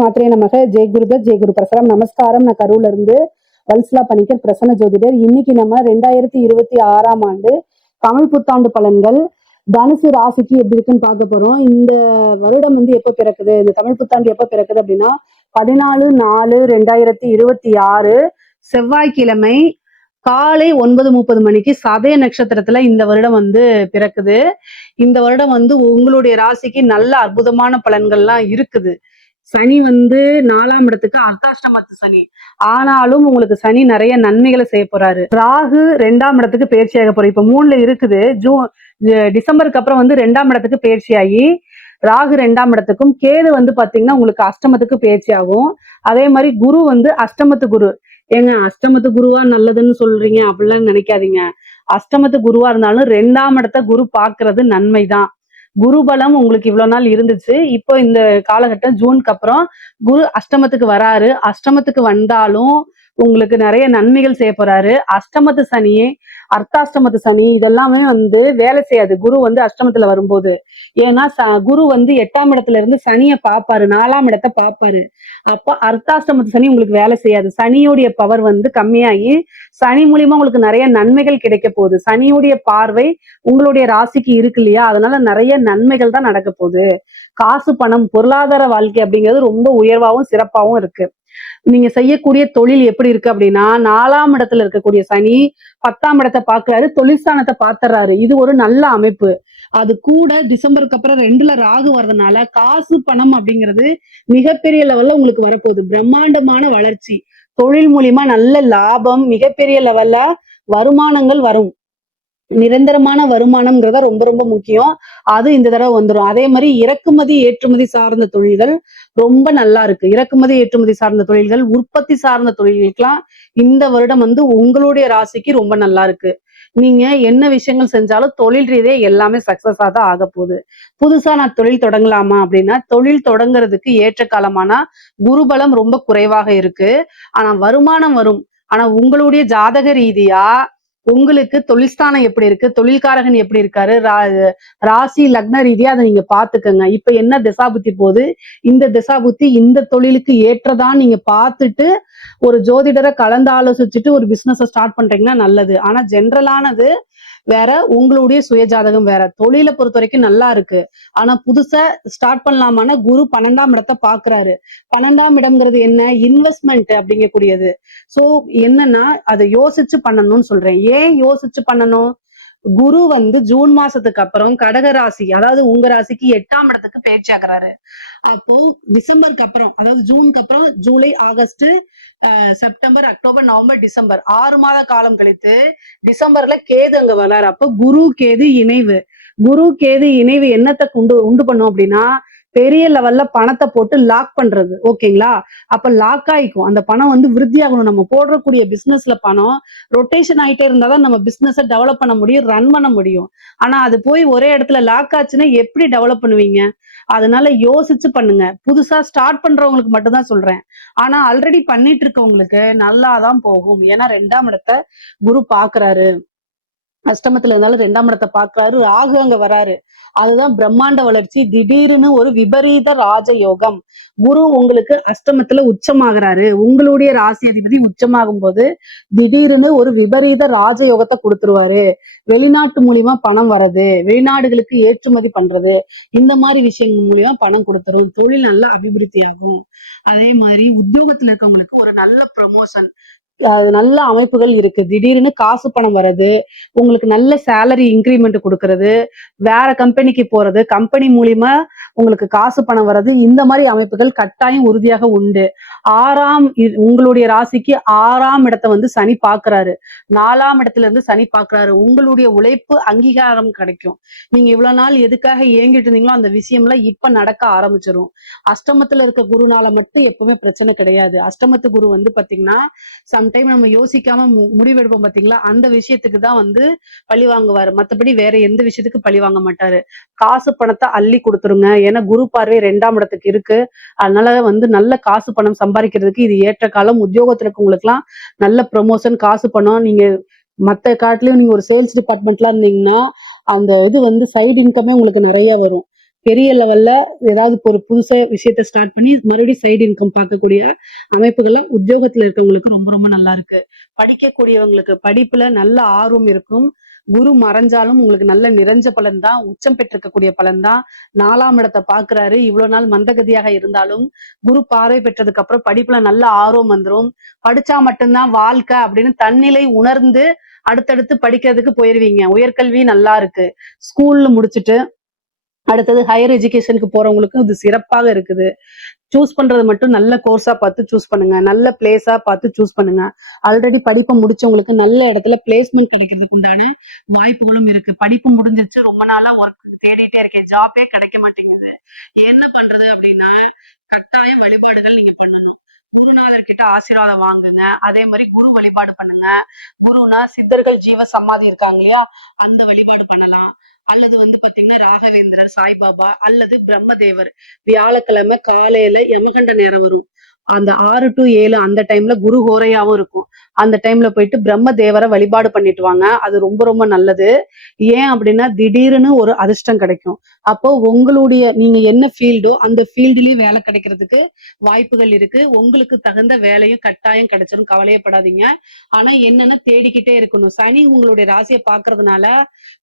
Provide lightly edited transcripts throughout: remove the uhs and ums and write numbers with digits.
மாத்திரை நமக. ஜெய் குருதத், ஜெய் குரு பிரசாரம். நமஸ்காரம். நான் கரூர்ல இருந்து வல்சலா பணிக்கர், பிரசன்ன ஜோதிடர். இன்னைக்கு நம்ம 2026ஆம் ஆண்டு தமிழ் புத்தாண்டு பலன்கள் தனுசு ராசிக்கு எப்படி இருக்குன்னு பார்க்க போறோம். இந்த வருடம் எப்ப பிறக்குது, இந்த தமிழ் புத்தாண்டு எப்ப பிறக்குது அப்படின்னா 14/4/2026 செவ்வாய்க்கிழமை காலை 9:30 மணிக்கு சதய நட்சத்திரத்துல இந்த வருடம் பிறக்குது. இந்த வருடம் உங்களுடைய ராசிக்கு நல்ல அற்புதமான பலன்கள்லாம் இருக்குது. சனி 4ஆம் இடத்துக்கு அர்த்தாஷ்டமத்து சனி. ஆனாலும் உங்களுக்கு சனி நிறைய நன்மைகளை செய்ய போறாரு. ராகு 2ஆம் இடத்துக்கு பயிற்சியாக போறாரு. இப்ப 3ல இருக்குது. டிசம்பருக்கு அப்புறம் 2ஆம் இடத்துக்கு பயிற்சியாகி ராகு 2ஆம் இடத்துக்கும், கேது பாத்தீங்கன்னா உங்களுக்கு அஷ்டமத்துக்கு பயிற்சி ஆகும். அதே மாதிரி குரு அஷ்டமத்து குரு. ஏங்க அஷ்டமத்து குருவா நல்லதுன்னு சொல்றீங்க அப்படிலாம் நினைக்காதீங்க. அஷ்டமத்து குருவா இருந்தாலும் 2ஆம் இடத்தை குரு பாக்குறது நன்மைதான். குரு பலம் உங்களுக்கு இவ்வளவு நாள் இருந்துச்சு. இப்போ இந்த காலகட்டம் ஜூனுக்கு அப்புறம் குரு அஷ்டமத்துக்கு வராரு. அஷ்டமத்துக்கு வந்தாலும் உங்களுக்கு நிறைய நன்மைகள் செய்ய போறாரு. அஷ்டமத்து சனி, அர்த்தாஷ்டமத்து சனி இதெல்லாமே வேலை செய்யாது குரு அஷ்டமத்துல வரும்போது. ஏன்னா குரு 8ஆம் இடத்துல இருந்து சனியை பார்ப்பாரு, 4ஆம் இடத்தை பார்ப்பாரு. அப்ப அர்த்தாஷ்டமத்து சனி உங்களுக்கு வேலை செய்யாது. சனியுடைய பவர் கம்மியாகி சனி மூலியமா உங்களுக்கு நிறைய நன்மைகள் கிடைக்க போகுது. சனியுடைய பார்வை உங்களுடைய ராசிக்கு இருக்கு இல்லையா, அதனால நிறைய நன்மைகள் தான் நடக்க போகுது. காசு பணம் பொருளாதார வாழ்க்கை அப்படிங்கிறது ரொம்ப உயர்வாகவும் சிறப்பாகவும் இருக்கு. நீங்க செய்யக்கூடிய தொழில் எப்படி இருக்கு அப்படின்னா, 4ஆம் இடத்துல இருக்கக்கூடிய சனி 10ஆம் இடத்தை பாக்குறாரு, தொழிற்சானத்தை பாத்துறாரு. இது ஒரு நல்ல அமைப்பு. அது கூட டிசம்பருக்கு அப்புறம் 2ல ராகு வர்றதுனால காசு பணம் அப்படிங்கிறது மிகப்பெரிய லெவல்ல உங்களுக்கு வரப்போகுது. பிரம்மாண்டமான வளர்ச்சி, தொழில் மூலியமா நல்ல லாபம், மிகப்பெரிய லெவல்ல வருமானங்கள் வரும். நிரந்தரமான வருமானம்ங்கிறத ரொம்ப ரொம்ப முக்கியம். அது இந்த தடவை வந்துடும். அதே மாதிரி இறக்குமதி ஏற்றுமதி சார்ந்த தொழில்கள் ரொம்ப நல்லா இருக்கு. இறக்குமதி ஏற்றுமதி சார்ந்த தொழில்கள், உற்பத்தி சார்ந்த தொழில்களுக்கெல்லாம் இந்த வருடம் உங்களுடைய ராசிக்கு ரொம்ப நல்லா இருக்கு. நீங்க என்ன விஷயங்கள் செஞ்சாலும் தொழில் ரீதியா எல்லாமே சக்சஸா தான் ஆக போகுது. புதுசா நான் தொழில் தொடங்கலாமா அப்படின்னா, தொழில் தொடங்குறதுக்கு ஏற்ற காலமானா குருபலம் ரொம்ப குறைவாக இருக்கு. ஆனா வருமானம் வரும். ஆனா உங்களுடைய ஜாதக ரீதியா உங்களுக்கு தொழில்ஸ்தானம் எப்படி இருக்கு, தொழில்காரகன் எப்படி இருக்காரு, ராசி லக்ன ரீதியா அதை நீங்க பாத்துக்கங்க. இப்ப என்ன திசாபுத்தி போகுது, இந்த திசாபுத்தி இந்த தொழிலுக்கு ஏற்றதான் நீங்க பார்த்துட்டு ஒரு ஜோதிடரை கலந்து ஆலோசிச்சுட்டு ஒரு பிசினஸ் ஸ்டார்ட் பண்றீங்கன்னா நல்லது. ஆனா ஜென்ரலானது வேற, உங்களுடைய சுயஜாதகம் வேற. தொழிலை பொறுத்த வரைக்கும் நல்லா இருக்கு. ஆனா புதுசா ஸ்டார்ட் பண்ணலாமான்னா குரு 12ஆம் இடத்தை பாக்குறாரு. 12ஆம் இடம்ங்கிறது என்ன, இன்வெஸ்ட்மெண்ட் அப்படிங்கக்கூடியது. சோ என்னன்னா அதை யோசிச்சு பண்ணணும்னு சொல்றேன். ஏன் யோசிச்சு பண்ணணும், குரு ஜூன் மாசத்துக்கு அப்புறம் கடக ராசி, அதாவது உங்க ராசிக்கு 8ஆம் இடத்துக்கு பயிற்சி ஆகுறாரு. அப்போ டிசம்பருக்கு அப்புறம், அதாவது ஜூனுக்கு அப்புறம் July, August, September, October, November, December 6 மாத காலம் கழித்து டிசம்பர்ல கேது அங்க வராரு. அப்போ குரு கேது இணைவு. குரு கேது இணைவு என்னத்தை உண்டு பண்ணும் அப்படின்னா, பெரிய லெவல்ல பணத்தை போட்டு லாக் பண்றது. ஓகேங்களா? அப்ப லாக் ஆயிக்கும் அந்த பணம் விருத்தி ஆகணும். நம்ம போடக்கூடிய பிசினஸ்ல பணம் ரொட்டேஷன் ஆயிட்டே இருந்தாதான் நம்ம பிசினஸை டெவலப் பண்ண முடியும், ரன் பண்ண முடியும். ஆனா அது போய் ஒரே இடத்துல லாக் ஆச்சுன்னா எப்படி டெவலப் பண்ணுவீங்க? அதனால யோசிச்சு பண்ணுங்க. புதுசா ஸ்டார்ட் பண்றவங்களுக்கு மட்டும் தான் சொல்றேன். ஆனா ஆல்ரெடி பண்ணிட்டு இருக்கவங்களுக்கு நல்லாதான் போகும். ஏன்னா 2ஆம் இடத்தை குரு பாக்குறாரு. அஷ்டமத்துல இருந்தாலும் 2ஆம் இடத்தை பாக்குறாரு. ராகு அங்க வராரு. அதுதான் பிரம்மாண்ட வளர்ச்சி. திடீர்னு ஒரு விபரீத ராஜயோகம். குரு உங்களுக்கு அஷ்டமத்துல உச்சமாகிறாரு. உங்களுடைய ராசி அதிபதி உச்சமாகும் போது திடீர்னு ஒரு விபரீத ராஜயோகத்தை கொடுத்துருவாரு. வெளிநாட்டு மூலியமா பணம் வர்றது, வெளிநாடுகளுக்கு ஏற்றுமதி பண்றது, இந்த மாதிரி விஷயங்கள் மூலியமா பணம் கொடுத்துரும். தொழில் நல்ல அபிவிருத்தி ஆகும். அதே மாதிரி உத்தியோகத்துல இருக்கவங்களுக்கு ஒரு நல்ல ப்ரமோஷன், நல்ல அமைப்புகள் இருக்கு. திடீர்னு காசு பணம் வர்றது, உங்களுக்கு நல்ல சேலரி இன்கிரிமெண்ட் கொடுக்கறது, வேற கம்பெனிக்கு போறது, கம்பெனி மூலியமா உங்களுக்கு காசு பணம் வர்றது, இந்த மாதிரி அமைப்புகள் கட்டாயம் உறுதியாக உண்டு. உங்களுடைய ராசிக்கு 6ஆம் இடத்தை சனி பாக்குறாரு. 4ஆம் இடத்துல இருந்து சனி பாக்குறாரு. உங்களுடைய உழைப்பு அங்கீகாரம் கிடைக்கும். நீங்க இவ்வளவு நாள் எதுக்காக ஏங்கிட்டு இருந்தீங்களோ அந்த விஷயம்லாம் இப்ப நடக்க ஆரம்பிச்சிடும். அஷ்டமத்துல இருக்க குருனால மட்டும் எப்பவுமே பிரச்சனை கிடையாது. அஷ்டமத்து குரு பாத்தீங்கன்னா சம்டைம் நம்ம யோசிக்காம முடிவெடுப்போம் பாத்தீங்களா, அந்த விஷயத்துக்கு தான் பழி வாங்குவாரு. மத்தபடி வேற எந்த விஷயத்துக்கு பழி வாங்க மாட்டாரு. காசு பணத்தை அள்ளி கொடுத்துருங்க. ஏன்னா குரு பார்வை 2ஆம் இடத்துக்கு இருக்கு. அதனால நல்ல காசு பணம் சம்பாதிக்கிறதுக்கு இது ஏற்ற காலம். உத்தியோகத்துல இருக்கவங்களுக்கு எல்லாம் நல்ல ப்ரமோஷன், காசு பணம். நீங்க மத்த காட்டிலயும் நீங்க ஒரு சேல்ஸ் டிபார்ட்மெண்ட்ல இருந்தீங்கன்னா அந்த இது சைடு இன்கமே உங்களுக்கு நிறைய வரும். பெரிய லெவல்ல ஏதாவது ஒரு புதுசா விஷயத்த ஸ்டார்ட் பண்ணி மறுபடியும் சைடு இன்கம் பார்க்கக்கூடிய அமைப்புகள்லாம் உத்தியோகத்துல இருக்கவங்களுக்கு ரொம்ப ரொம்ப நல்லா இருக்கு. படிக்கக்கூடியவங்களுக்கு படிப்புல நல்ல ஆர்வம் இருக்கும். குரு மறைஞ்சாலும் உங்களுக்கு நல்ல நிறைஞ்ச பலன் தான், உச்சம் பெற்றிருக்கக்கூடிய பலன் தான். 4ஆம் இடத்தை பாக்குறாரு. இவ்வளவு நாள் மந்தகதியாக இருந்தாலும் குரு பார்வை பெற்றதுக்கு அப்புறம் படிப்புல நல்ல ஆர்வம் வந்துரும். படிச்சா மட்டும்தான் வாழ்க்கை அப்படின்னு தன்னிலை உணர்ந்து அடுத்தடுத்து படிக்கிறதுக்கு போயிருவீங்க. உயர்கல்வி நல்லா இருக்கு. ஸ்கூல்ல முடிச்சுட்டு அடுத்தது ஹையர் எஜுகேஷனுக்கு போறவங்களுக்கு இது சிறப்பாக இருக்குது. சூஸ் பண்றது மட்டும் நல்ல கோர்ஸா பார்த்து சூஸ் பண்ணுங்க. நல்ல பிளேஸா பார்த்து சூஸ் பண்ணுங்க. ஆல்ரெடி படிப்பை முடிச்சவங்களுக்கு நல்ல இடத்துல பிளேஸ்மெண்ட் கிடைக்கிறதுக்கு உண்டான வாய்ப்புகளும் இருக்கு. படிப்பு முடிஞ்சிருச்சு, ரொம்ப நாளா ஒர்க் தேடிட்டே இருக்கேன், ஜாபே கிடைக்க மாட்டேங்குது, என்ன பண்றது அப்படின்னா கட்டாய வழிபாடுகள் நீங்க பண்ணணும். குருநாதர் கிட்ட ஆசீர்வாதம் வாங்குங்க. அதே மாதிரி குரு வழிபாடு பண்ணுங்க. குருனா சித்தர்கள் ஜீவ சமாதி இருக்காங்க இல்லையா, அந்த வழிபாடு பண்ணலாம். அல்லது பாத்தீங்கன்னா ராகவேந்திரர், சாய்பாபா அல்லது பிரம்மதேவர். வியாழக்கிழமை காலையில யமகண்ட நேரம் வரும். அந்த 6 to 7 அந்த டைம்ல குரு ஹோரையாவும் இருக்கும். அந்த டைம்ல போயிட்டு பிரம்ம தேவரை வழிபாடு பண்ணிட்டு வாங்க. அது ரொம்ப ரொம்ப நல்லது. ஏன் அப்படின்னா திடீர்னு ஒரு அதிர்ஷ்டம் கிடைக்கும். அப்போ உங்களுடைய நீங்க என்ன ஃபீல்டோ அந்த ஃபீல்டுலயே வேலை கிடைக்கிறதுக்கு வாய்ப்புகள் இருக்கு. உங்களுக்கு தகுந்த வேலையும் கட்டாயம் கிடைச்சிடும், கவலையப்படாதீங்க. ஆனா என்னன்னா தேடிக்கிட்டே இருக்கணும். சனி உங்களுடைய ராசியை பாக்குறதுனால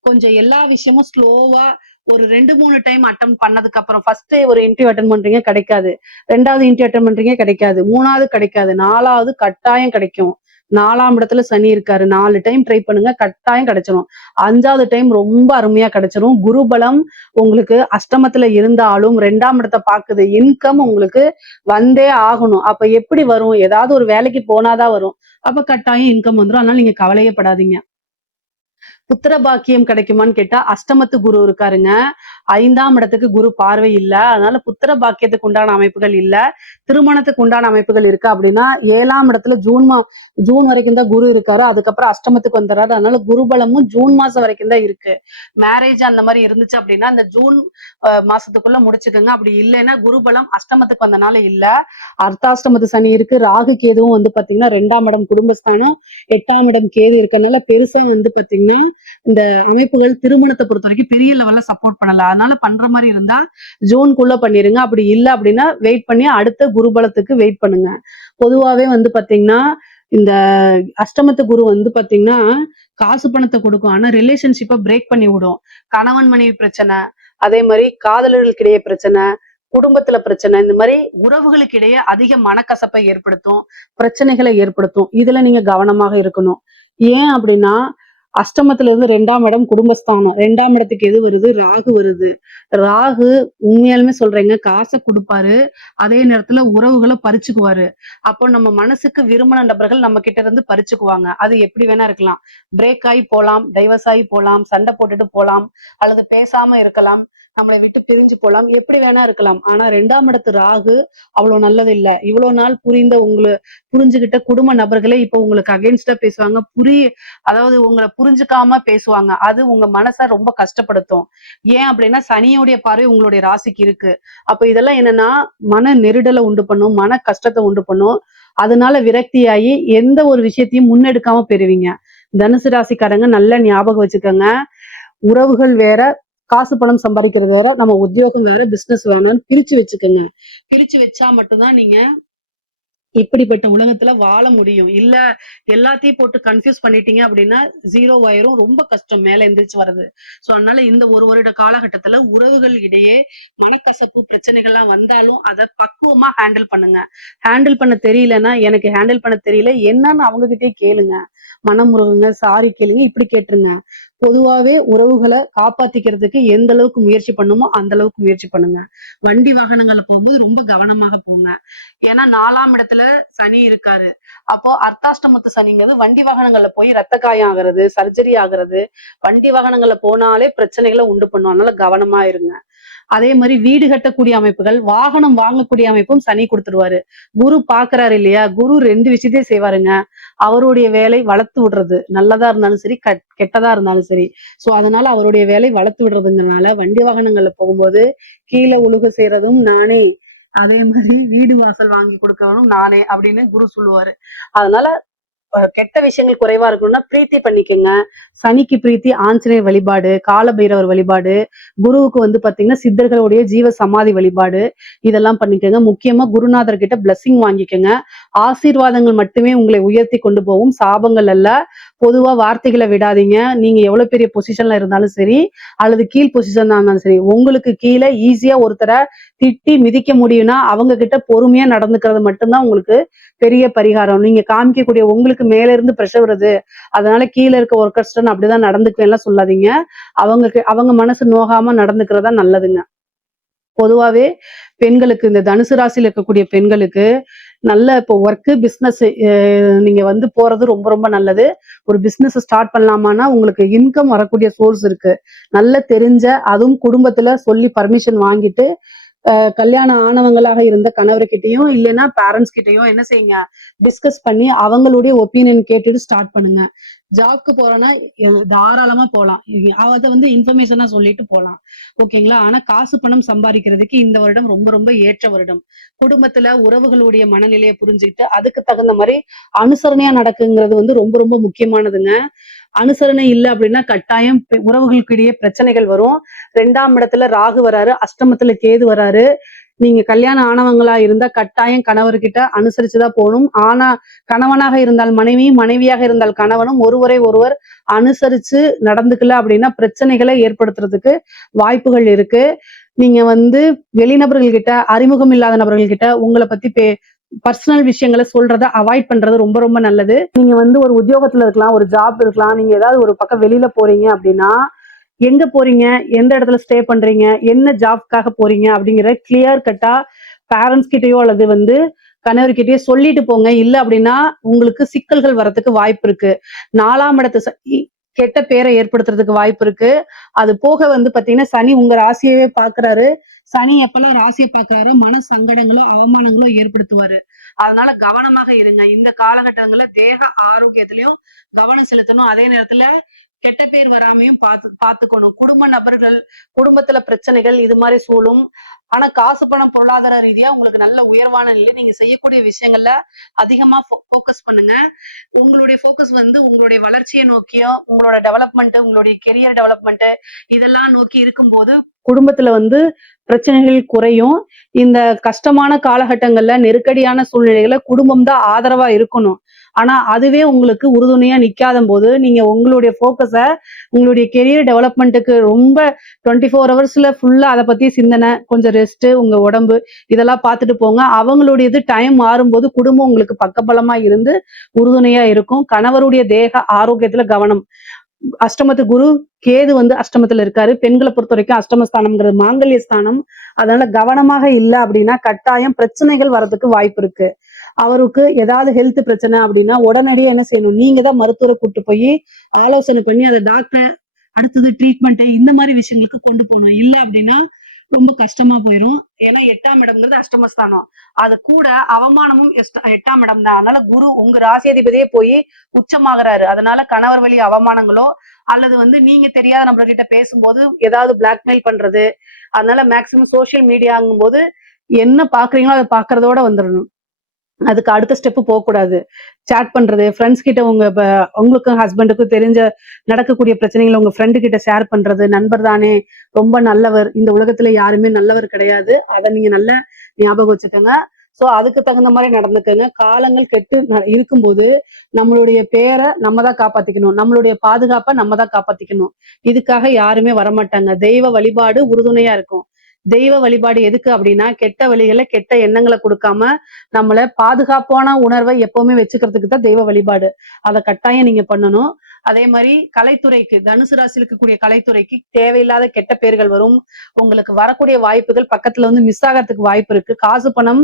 கொஞ்சம் எல்லா விஷயமும் ஸ்லோவா ஒரு 2-3 டைம் அட்டன் பண்ணதுக்கு அப்புறம் ஃபர்ஸ்ட் ஒரு இன்டர்வியூ அட்டன் பண்றீங்க கிடைக்காது, 2வது இன்டர்வியூ அட்டன் பண்றீங்க கிடைக்காது, 3வது கிடைக்காது, 4வது கட்டாயம் கிடைக்கும். 4ஆம் இடத்துல சனி இருக்காரு. 4 டைம் ட்ரை பண்ணுங்க, கட்டாயம் கிடைச்சிரும். 5வது டைம் ரொம்ப அருமையா கிடைச்சிரும். குருபலம் உங்களுக்கு அஷ்டமத்துல இருந்தாலும் 2ஆம் இடத்தை பாக்குது. இன்கம் உங்களுக்கு வந்தே ஆகணும். அப்ப எப்படி வரும்? ஏதாவது ஒரு வேலைக்கு போனாதான் வரும். அப்ப கட்டாயம் இன்கம் வந்துடும். அதனால நீங்க கவலையே படாதீங்க. புத்திர பாக்கியம் கிடைக்குமான்னு கேட்டா அஷ்டமத்து குரு இருக்காருங்க. 5ஆம் இடத்துக்கு குரு பார்வை இல்ல. அதனால புத்திர பாக்கியத்துக்கு உண்டான அமைப்புகள் இல்ல. திருமணத்துக்கு உண்டான அமைப்புகள் இருக்கு அப்படின்னா 7ஆம் இடத்துல ஜூன் வரைக்கும் தான் குரு இருக்காரு. அதுக்கப்புறம் அஷ்டமத்துக்கு வந்துடுறாரு. அதனால குருபலமும் ஜூன் மாசம் வரைக்கும் தான் இருக்கு. மேரேஜ் அந்த மாதிரி இருந்துச்சு அப்படின்னா அந்த ஜூன் மாசத்துக்குள்ள முடிச்சுக்கோங்க. அப்படி இல்லைன்னா குருபலம் அஷ்டமத்துக்கு வந்தனால இல்ல. அர்த்தாஷ்டமத்து சனி இருக்கு. ராகு கேதுவும் பாத்தீங்கன்னா 2ஆம் இடம் குடும்பஸ்தானம், 8ஆம் இடம் கேது இருக்கனால பெருசா பாத்தீங்கன்னா இந்த அமைப்புகள் திருமணத்தை பொறுத்த வரைக்கும் பெரிய லெவல்ல சப்போர்ட் பண்ணல. அதனால பண்ற மாதிரி இருந்தா ஜூன்குள்ள பண்ணிருங்க. அப்படி இல்ல அப்படின்னா வெயிட் பண்ணி அடுத்த குருபலத்துக்கு வெயிட் பண்ணுங்க. பொதுவாவே பாத்தீங்கன்னா இந்த அஷ்டமத்து குரு பாத்தீங்கன்னா காசு பணத்தை கொடுக்கும். ஆனா ரிலேஷன்ஷிப்பை பிரேக் பண்ணி விடும். கணவன் மனைவி பிரச்சனை, அதே மாதிரி காதலர்களுக்கு இடையே பிரச்சனை, குடும்பத்துல பிரச்சனை, இந்த மாதிரி உறவுகளுக்கு இடையே அதிக மனக்கசப்பை ஏற்படுத்தும், பிரச்சனைகளை ஏற்படுத்தும். இதுல நீங்க கவனமாக இருக்கணும். ஏன் அப்படின்னா அஷ்டமத்துல இருந்து 2ஆம் இடம் குடும்பஸ்தானம். 2ஆம் இடத்துக்கு எது வருது? ராகு வருது. ராகு உண்மையாலுமே சொல்றேங்க, காசை கொடுப்பாரு, அதே நேரத்துல உறவுகளை பறிச்சுக்குவாரு. அப்போ நம்ம மனசுக்கு விரும்பின நபர்கள் நம்ம கிட்ட இருந்து பறிச்சுக்குவாங்க. அது எப்படி வேணா இருக்கலாம். பிரேக் ஆகி போலாம், டைவர்ஸ் ஆகி போலாம், சண்டை போட்டுட்டு போலாம், அல்லது பேசாம இருக்கலாம், நம்மளை விட்டு பிரிஞ்சு போலாம், எப்படி வேணா இருக்கலாம். ஆனா 2ஆம் இடத்து ராகு அவ்வளவு நல்லது இல்ல. இவ்வளவு நாள் புரிஞ்சுகிட்ட குடும்ப நபர்களே இப்ப உங்களுக்கு அகைன்ஸ்டா பேசுவாங்க. அதாவது உங்களை புரிஞ்சுக்காம பேசுவாங்க. அது உங்க மனசை ரொம்ப கஷ்டப்படுத்தும். ஏன் அப்படின்னா சனியோடைய பார்வை உங்களுடைய ராசிக்கு இருக்கு. அப்ப இதெல்லாம் என்னன்னா மன நெருடலை உண்டு பண்ணும், மன கஷ்டத்தை உண்டு பண்ணும். அதனால விரக்தியாகி எந்த ஒரு விஷயத்தையும் முன்னெடுக்காம பெறுவீங்க. தனுசு ராசிக்காரங்க நல்லா ஞாபகம் வச்சுக்கோங்க. உறவுகள் வேற, காசு பணம் சம்பாதிக்கிறது வேற, நம்ம உத்தியோகம் வேற, பிசினஸ் வேணும்னு பிரிச்சு வச்சுக்கோங்க. பிரிச்சு வச்சா மட்டும்தான் நீங்க இப்படிப்பட்ட உலகத்துல வாழ முடியும். இல்ல எல்லாத்தையும் போட்டு கன்ஃபியூஸ் பண்ணிட்டீங்க அப்படின்னா 0 ஆயிரும். ரொம்ப கஷ்டம் மேல எந்திரிச்சு வர்றது. சோ அதனால இந்த 1 வருட காலகட்டத்துல உறவுகள் இடையே மனக்கசப்பு பிரச்சனைகள்லாம் வந்தாலும் அதை பக்குவமா ஹேண்டில் பண்ணுங்க. ஹேண்டில் பண்ண தெரியலன்னா எனக்கு ஹேண்டில் பண்ண தெரியல என்னன்னு அவங்க கிட்டே கேளுங்க. மனமுருகுங்க, சாரி கேளுங்க, இப்படி கேட்டுருங்க. பொதுவாவே உறவுகளை காப்பாத்திக்கிறதுக்கு எந்த அளவுக்கு முயற்சி பண்ணுமோ அந்த அளவுக்கு முயற்சி பண்ணுங்க. வண்டி வாகனங்கள்ல போகும்போது ரொம்ப கவனமாக போங்க. ஏன்னா 4ஆம் இடத்துல சனி இருக்காரு. அப்போ அர்த்தாஷ்டமத்து சனிங்கிறது வண்டி வாகனங்கள்ல போய் ரத்த காயம் ஆகுறது, சர்ஜரி ஆகுறது, வண்டி வாகனங்கள்ல போனாலே பிரச்சனைகளை உண்டு பண்ணும். அதனால கவனமா இருங்க. அதே மாதிரி வீடு கட்டக்கூடிய அமைப்புகள், வாகனம் வாங்கக்கூடிய அமைப்பும் சனி கொடுத்துருவாரு. குரு பாக்குறாரு இல்லையா, குரு 2 விஷயத்தையும் செய்வாருங்க. அவருடைய வேலை வளர்த்து விடுறது, நல்லதா இருந்தாலும் சரி கெட்டதா இருந்தாலும் சரி. சோ அதனால அவருடைய வேலை வளர்த்து விடுறதுங்கிறதுனால வண்டி வாகனங்கள்ல போகும்போது கீழே உழுக செய்யறதும் நானே, அதே மாதிரி வீடு வாசல் வாங்கி கொடுக்கறதும் நானே அப்படின்னு குரு சொல்லுவாரு. அதனால கெட்ட விஷயங்கள் குறைவா இருக்கணும்னா பிரீத்தி பண்ணிக்கோங்க. சனிக்கு பிரீத்தி ஆஞ்சநேயர் வழிபாடு, காலபைரவர் வழிபாடு, குருவுக்கு வந்து பாத்தீங்கன்னா சித்தர்களுடைய ஜீவ சமாதி வழிபாடு, இதெல்லாம் பண்ணிக்கோங்க. முக்கியமா குருநாதர் கிட்ட பிளஸிங் வாங்கிக்கோங்க. ஆசீர்வாதங்கள் மட்டுமே உங்களை உயர்த்தி கொண்டு போகும், சாபங்கள் அல்ல. பொதுவா வார்த்தைகளை விடாதீங்க. நீங்க எவ்வளவு பெரிய பொசிஷன்ல இருந்தாலும் சரி, அல்லது கீழ் பொசிஷன் இருந்தாலும் சரி, உங்களுக்கு கீழே ஈஸியா ஒருத்தரை திட்டி மிதிக்க முடியும்னா அவங்க கிட்ட பொறுமையா நடந்துக்கிறது மட்டும்தான் உங்களுக்கு பெரிய பரிகாரம். நீங்க காமிக்கக்கூடிய உங்களுக்கு மேல இருந்து பிரஷர் வருது, அதனால கீழே இருக்க ஒர்க்கர்ஸ்ட அப்படிதான் நடந்துக்குவேன்லாம் சொல்லாதீங்க. அவங்க மனசு நோகாம நடந்துக்கிறதா நல்லதுங்க. பொதுவாவே பெண்களுக்கு, இந்த தனுசு ராசியில இருக்கக்கூடிய பெண்களுக்கு நல்ல இப்போ ஒர்க் பிசினஸ் நீங்க வந்து போறது ரொம்ப ரொம்ப நல்லது. ஒரு பிசினஸ் ஸ்டார்ட் பண்ணலாமான்னா உங்களுக்கு இன்கம் வரக்கூடிய சோர்ஸ் இருக்கு. நல்ல தெரிஞ்ச, அதுவும் குடும்பத்துல சொல்லி பர்மிஷன் வாங்கிட்டு கல்யாணம் ஆனவங்களாக இருந்த கணவர்கிட்டயும் இல்லைன்னா பேரண்ட்ஸ் கிட்டயும் என்ன செய்யுங்க, டிஸ்கஸ் பண்ணி அவங்களுடைய ஒப்பீனியன் கேட்டுட்டு ஸ்டார்ட் பண்ணுங்க. ஜாப்க்கு போறோம்னா தாராளமா போலாம். அதை வந்து இன்ஃபர்மேஷனா சொல்லிட்டு போலாம். ஓகேங்களா? ஆனா காசு பணம் சம்பாதிக்கிறதுக்கு இந்த வருடம் ரொம்ப ரொம்ப ஏற்ற வருடம். குடும்பத்துல உறவுகளுடைய மனநிலையை புரிஞ்சுக்கிட்டு அதுக்கு தகுந்த மாதிரி அனுசரணையா நடக்குங்கிறது வந்து ரொம்ப ரொம்ப முக்கியமானதுங்க. அனுசரணை இல்லை அப்படின்னா கட்டாயம் உறவுகளுக்கு இடையே பிரச்சனைகள் வரும். 2ஆம் இடத்துல ராகு வராரு, அஷ்டமத்துல கேது வராரு. நீங்க கல்யாணம் ஆனவங்களா இருந்தா கட்டாயம் கணவர்கிட்ட அனுசரிச்சுதான் போகணும். ஆனா கணவனாக இருந்தால் மனைவியும், மனைவியாக இருந்தால் கணவனும் ஒருவரை ஒருவர் அனுசரிச்சு நடந்துக்கல அப்படின்னா பிரச்சனைகளை ஏற்படுத்துறதுக்கு வாய்ப்புகள் இருக்கு. நீங்க வந்து வெளிநபர்கள் கிட்ட, அறிமுகம் இல்லாத நபர்கள் கிட்ட உங்களை பத்தி பர்சனல் விஷயங்களை சொல்றத அவாய்ட் பண்றது ரொம்ப ரொம்ப நல்லது. நீங்க வந்து ஒரு உத்தியோகத்துல இருக்கலாம், ஒரு ஜாப் இருக்கலாம், நீங்க ஏதாவது ஒரு பக்கம் வெளியில போறீங்க அப்படின்னா எங்க போறீங்க, எந்த இடத்துல ஸ்டே பண்றீங்க, என்ன ஜாப்காக போறீங்க அப்படிங்கிற கிளியர் கட்டா பேரண்ட்ஸ் கிட்டயோ அல்லது வந்து கணவர்கிட்டயோ சொல்லிட்டு போங்க. இல்ல அப்படின்னா உங்களுக்கு சிக்கல்கள் வர்றதுக்கு வாய்ப்பு இருக்கு. 4ஆம் இடத்து கெட்ட பேரை ஏற்படுத்துறதுக்கு வாய்ப்பு இருக்கு. அது போக வந்து பாத்தீங்கன்னா சனி உங்க ராசியவே பாக்குறாரு. சனி எப்பெல்லாம் ராசியை பாக்குறாரு மன சங்கடங்களும் அவமானங்களும் ஏற்படுத்துவாரு. அதனால கவனமாக இருங்க. இந்த காலகட்டங்கள்ல தேக ஆரோக்கியத்திலையும் கவனம் செலுத்தணும். அதே நேரத்துல கெட்ட பேர் வராமையும் பாத்துக்கணும். குடும்ப நபர்கள், குடும்பத்துல பிரச்சனைகள் இது மாதிரி சூழும். ஆனா காசு பணம் பொருளாதார ரீதியா உங்களுக்கு நல்ல உயர்வான நிலை. நீங்க செய்யக்கூடிய விஷயங்கள்ல அதிகமா போக்கஸ் பண்ணுங்க. உங்களுடைய போக்கஸ் வந்து உங்களுடைய வளர்ச்சியை நோக்கியும், உங்களோட டெவலப்மெண்ட், உங்களுடைய கெரியர் டெவலப்மெண்ட் இதெல்லாம் நோக்கி இருக்கும்போது குடும்பத்துல வந்து பிரச்சனைகள் குறையும். இந்த கஷ்டமான காலகட்டங்கள்ல, நெருக்கடியான சூழ்நிலைகளை குடும்பம் தான் ஆதரவா இருக்கணும். ஆனா அதுவே உங்களுக்கு உறுதுணையா நிக்காத போது நீங்க உங்களுடைய போக்கஸ உங்களுடைய கெரியர் டெவலப்மெண்ட்டுக்கு ரொம்ப 24 ஹவர்ஸ்ல ஃபுல்லா அதை பத்தி சிந்தனை, கொஞ்சம் ரெஸ்ட், உங்க உடம்பு இதெல்லாம் பார்த்துட்டு போங்க. அவங்களுடையது டைம் மாறும்போது குடும்பம் உங்களுக்கு பக்கபலமா இருந்து உறுதுணையா இருக்கும். கணவருடைய தேக ஆரோக்கியத்துல கவனம். அஷ்டமத்து குரு கேது வந்து அஷ்டமத்துல இருக்காரு. பெண்களை பொறுத்த வரைக்கும் அஷ்டமஸ்தானம்ங்கிறது மாங்கல்ய ஸ்தானம். அதனால கவனமாக இல்லை அப்படின்னா கட்டாயம் பிரச்சனைகள் வர்றதுக்கு வாய்ப்பு இருக்கு. அவருக்கு ஏதாவது ஹெல்த் பிரச்சனை அப்படின்னா உடனடியே என்ன செய்யணும், நீங்க தான் மருத்துவரை கூட்டு போய் ஆலோசனை பண்ணி அதை டாக்டர் அடுத்தது ட்ரீட்மெண்ட் இந்த மாதிரி விஷயங்களுக்கு கொண்டு போகணும். இல்லை அப்படின்னா ரொம்ப கஷ்டமா போயிடும். ஏன்னா 8ஆம் இடம்ங்கிறது அஷ்டமஸ்தானம். அது கூட அவமானமும் 8ஆம் இடம் தான். அதனால குரு உங்க ராசியாதிபதியே போய் உச்சமாகறாரு. அதனால கணவர் வழி அவமானங்களோ அல்லது வந்து நீங்க தெரியாத நபர்கிட்ட பேசும்போது ஏதாவது பிளாக்மெயில் பண்றது. அதனால மேக்சிமம் சோசியல் மீடியாங்கும் போது என்ன பாக்குறீங்களோ அதை பாக்குறதோட வந்துடணும். அதுக்கு அடுத்த ஸ்டெப் போகக்கூடாது. சாட் பண்றது, ஃப்ரெண்ட்ஸ் கிட்ட உங்களுக்கும் ஹஸ்பண்டுக்கும் தெரிஞ்ச நடக்கக்கூடிய பிரச்சனைகளை உங்க ஃப்ரெண்டு கிட்ட ஷேர் பண்றது. நண்பர் தானே, ரொம்ப நல்லவர், இந்த உலகத்துல யாருமே நல்லவர் கிடையாது, அதை நீங்க நல்ல ஞாபகம் வச்சுக்கோங்க. சோ அதுக்கு தகுந்த மாதிரி நடந்துக்கங்க. காலங்கள் கெட்டு இருக்கும்போது நம்மளுடைய பேரை நம்ம தான் காப்பாத்திக்கணும், நம்மளுடைய பாதுகாப்பை நம்ம தான் காப்பாத்திக்கணும். இதுக்காக யாருமே வரமாட்டாங்க. தெய்வ வழிபாடு உறுதுணையா இருக்கும். தெய்வ வழிபாடு எதுக்கு அப்படின்னா கெட்ட வழிகளை, கெட்ட எண்ணங்களை கொடுக்காம நம்மள பாதுகாப்பான உணர்வை எப்பவுமே வச்சுக்கிறதுக்கு தான் தெய்வ வழிபாடு. அதை கட்டாயம் நீங்க பண்ணணும். அதே மாதிரி கலைத்துறைக்கு, தனுசு ராசியில் இருக்கக்கூடிய கலைத்துறைக்கு தேவையில்லாத கெட்ட பேர்கள் வரும். உங்களுக்கு வரக்கூடிய வாய்ப்புகள் பக்கத்துல வந்து மிஸ் ஆகிறதுக்கு வாய்ப்பு இருக்கு. காசு பணம்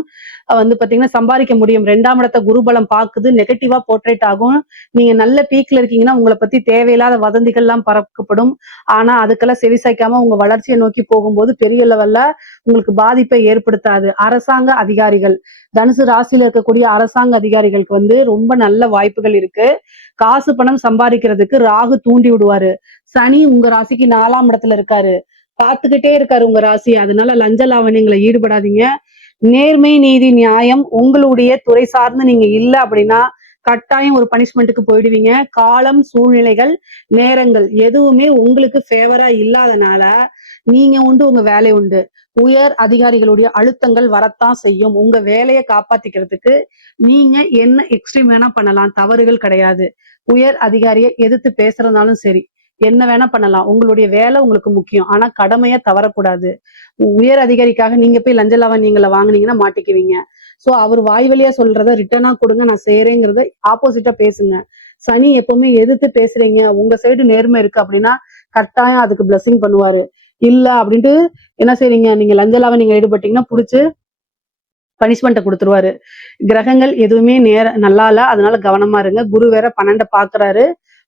வந்து பாத்தீங்கன்னா சம்பாதிக்க முடியும். 2ஆம் இடத்தை குருபலம் பாக்குது, நெகட்டிவா போர்ட்ரேட் ஆகும். நீங்க நல்ல பீக்ல இருக்கீங்கன்னா உங்களை பத்தி தேவையில்லாத வதந்திகள் எல்லாம் பரப்பப்படும். ஆனா அதுக்கெல்லாம் செவிசாய்க்காம உங்க வளர்ச்சியை நோக்கி போகும்போது பெரிய லெவல்ல உங்களுக்கு பாதிப்பை ஏற்படுத்தாது. அரசாங்க அதிகாரிகள், தனுசு ராசியில இருக்கக்கூடிய அரசாங்க அதிகாரிகளுக்கு வந்து ரொம்ப நல்ல வாய்ப்புகள் இருக்கு. காசு பணம் சம்பாதிக்கிறதுக்கு ராகு தூண்டி விடுவாரு. சனி உங்க ராசிக்கு 4ஆம் இடத்துல இருக்காரு, பார்த்துக்கிட்டே இருக்காரு உங்க ராசி. அதனால லஞ்ச லாவணியங்களை ஈடுபடாதீங்க. நேர்மை, நீதி, நியாயம் உங்களுடைய துறை சார்ந்து நீங்க இல்ல அப்படின்னா கட்டாயம் ஒரு பனிஷ்மெண்ட்டுக்கு போயிடுவீங்க. காலம், சூழ்நிலைகள், நேரங்கள் எதுவுமே உங்களுக்கு ஃபேவரா இல்லாதனால நீங்க உண்டு உங்க வேலை உண்டு. உயர் அதிகாரிகளுடைய அழுத்தங்கள் வரத்தான் செய்யும். உங்க வேலையை காப்பாத்திக்கிறதுக்கு நீங்க என்ன எக்ஸ்ட்ரீம் வேணா பண்ணலாம், தவறுகள் கிடையாது. உயர் அதிகாரியை எதிர்த்து பேசுறதுனாலும் சரி, என்ன வேணா பண்ணலாம். உங்களுடைய வேலை உங்களுக்கு முக்கியம். ஆனா கடமையை தவறக்கூடாது. உயர் அதிகாரிக்காக நீங்க போய் லஞ்ச லாவண்யங்களை வாங்குனீங்கன்னா மாட்டிக்குவீங்க. சோ அவர் வாய் வழியா சொல்றத ரிட்டர்னா கொடுங்க, நான் செய்யறேங்கிறத ஆப்போசிட்டா பேசுங்க. சனி எப்பவுமே எதிர்த்து பேசுறீங்க, உங்க சைடு நேர்மை இருக்கு அப்படின்னா கட்டாயம் அதுக்கு பிளஸிங் பண்ணுவாரு. இல்ல அப்படின்ட்டு என்ன செய்றீங்க, நீங்க லஞ்ச லாவண்யங்கள் ஈடுபட்டீங்கன்னா புடிச்சு பனிஷ்மெண்ட்டை கொடுத்துருவாரு. கிரகங்கள் எதுவுமே நல்லா இல்ல, அதனால கவனமா இருங்க. குரு வேற 12 பாக்குறாரு.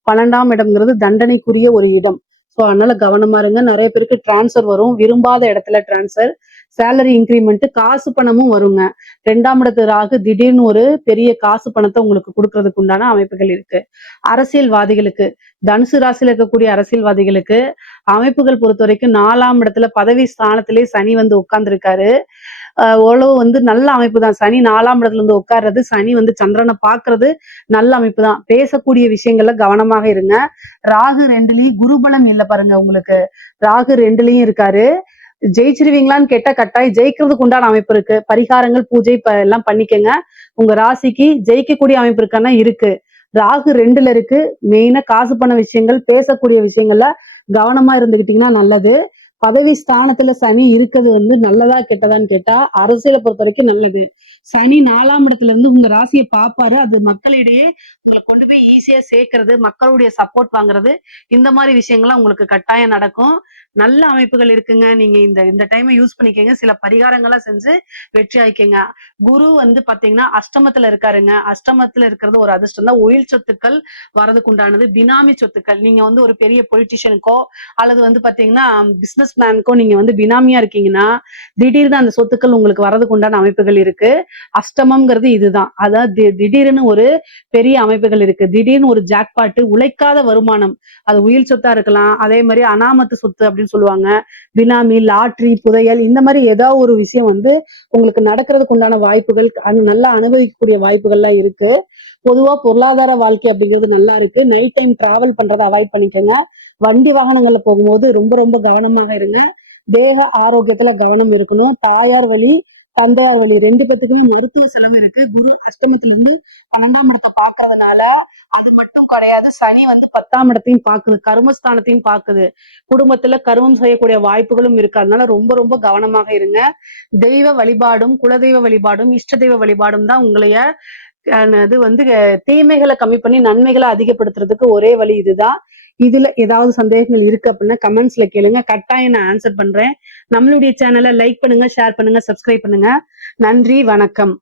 12ஆம் இடம்ங்கிறது தண்டனைக்குரிய ஒரு இடம். சோ அதனால கவனமா இருங்க. நிறைய பேருக்கு டிரான்ஸ்ஃபர் வரும், விரும்பாத இடத்துல டிரான்ஸ்ஃபர், சேலரி இன்கிரிமெண்ட், காசு பணமும் வருங்க. 2ஆம் இடத்து ராகு திடீர்னு ஒரு பெரிய காசு பணத்தை உங்களுக்கு கொடுக்கறதுக்கு உண்டான அமைப்புகள் இருக்கு. அரசியல்வாதிகளுக்கு, தனுசு ராசியில இருக்கக்கூடிய அரசியல்வாதிகளுக்கு அமைப்புகள் பொறுத்த வரைக்கும் 4ஆம் இடத்துல பதவி ஸ்தானத்திலே சனி வந்து உட்கார்ந்துருக்காரு. ஓரளவு வந்து நல்ல அமைப்பு தான். சனி 4ஆம் இடத்துல இருந்து உட்கார்றது, சனி வந்து சந்திரனை பாக்குறது நல்ல அமைப்பு தான். பேசக்கூடிய விஷயங்கள்ல கவனமாக இருங்க. ராகு 2லயும் குருபலம் இல்ல பாருங்க உங்களுக்கு. ராகு 2லயும் இருக்காரு. ஜெயிச்சிருவீங்களான்னு கேட்டா கட்டாயம் ஜெயிக்கிறதுக்கு உண்டான அமைப்பு இருக்கு. பரிகாரங்கள், பூஜை எல்லாம் பண்ணிக்கங்க. உங்க ராசிக்கு ஜெயிக்கக்கூடிய அமைப்பு இருக்கான்னா இருக்கு. ராகு 2ல இருக்கு. மெயினா காசு பண்ண விஷயங்கள், பேசக்கூடிய விஷயங்கள்ல கவனமா இருந்துகிட்டீங்கன்னா நல்லது. பதவி ஸ்தானத்துல சனி இருக்கிறது வந்து நல்லதா கெட்டதான்னு கேட்டா அரசியலை பொறுத்த வரைக்கும் நல்லது. சனி 4ஆம் இடத்துல இருந்து உங்க ராசியை பாப்பாரு. அது மக்களிடையே உங்களை கொண்டு போய் ஈஸியா சேர்க்கறது, மக்களுடைய சப்போர்ட் வாங்குறது, இந்த மாதிரி விஷயங்கள்லாம் உங்களுக்கு கட்டாயம் நடக்கும். நல்ல அமைப்புகள் இருக்குங்க. நீங்க இந்த டைமை யூஸ் பண்ணிக்கங்க. சில பரிகாரங்கள்லாம் செஞ்சு வெற்றி ஆயிக்கங்க. குரு வந்து பாத்தீங்கன்னா அஷ்டமத்துல இருக்காருங்க. அஷ்டமத்துல இருக்கிறது ஒரு அதிர்ஷ்டம் தான். உயிர் சொத்துக்கள் வரதுக்கு உண்டானது. பினாமி சொத்துக்கள், நீங்க வந்து ஒரு பெரிய பொலிட்டிஷியனுக்கோ அல்லது வந்து பாத்தீங்கன்னா பிசினஸ் மேனுக்கோ நீங்க வந்து பினாமியா இருக்கீங்கன்னா திடீர்னு அந்த சொத்துக்கள் உங்களுக்கு வரதுக்கு உண்டான அமைப்புகள் இருக்கு. அஷ்டமம்ங்கிறது இதுதான். அதாவது திடீர்னு ஒரு பெரிய அமைப்புகள் இருக்கு. திடீர்னு ஒரு ஜாக்பாட்டு, உழைக்காத வருமானம், அது உயிர் சொத்தா இருக்கலாம். அதே மாதிரி அனாமத்து சொத்து அப்படின்னு சொல்லுவாங்க. பினாமி, லாட்ரி, புதையல், இந்த மாதிரி ஏதாவது ஒரு விஷயம் வந்து உங்களுக்கு நடக்கிறதுக்கு உண்டான வாய்ப்புகள், நல்லா அனுபவிக்கக்கூடிய வாய்ப்புகள்லாம் இருக்கு. பொதுவா பொருளாதார வாழ்க்கை அப்படிங்கிறது நல்லா இருக்கு. நைட் டைம் டிராவல் பண்றதை அவாய்ட் பண்ணிக்கோங்க. வண்டி வாகனங்கள்ல போகும்போது ரொம்ப ரொம்ப கவனமாக இருங்க. தேக ஆரோக்கியத்துல கவனம் இருக்கணும். தாயார் வழி, தந்தையார் வழி 2 பேத்துக்குமே மருத்துவ செலவு இருக்கு. குரு அஷ்டமத்துல இருந்து 12ஆம் இடத்தை பாக்குறதுனால அது மட்டும் கிடையாது, சனி வந்து 10ஆம் இடத்தையும் பாக்குது, கர்மஸ்தானத்தையும் பாக்குது. குடும்பத்துல கர்மம் செய்யக்கூடிய வாய்ப்புகளும் இருக்கு. அதனால ரொம்ப ரொம்ப கவனமாக இருங்க. தெய்வ வழிபாடும், குலதெய்வ வழிபாடும், இஷ்ட தெய்வ வழிபாடும் தான் உங்களைய அது வந்து தீமைகளை கம்மி பண்ணி நன்மைகளை அதிகப்படுத்துறதுக்கு ஒரே வழி இதுதான். இதுல ஏதாவது சந்தேகங்கள் இருக்கு அப்படின்னா கமெண்ட்ஸ்ல கேளுங்க. கட்டாயம் நான் ஆன்சர் பண்றேன். நம்மளுடைய சேனலை லைக் பண்ணுங்க, ஷேர் பண்ணுங்க, சப்ஸ்கிரைப் பண்ணுங்க. நன்றி, வணக்கம்.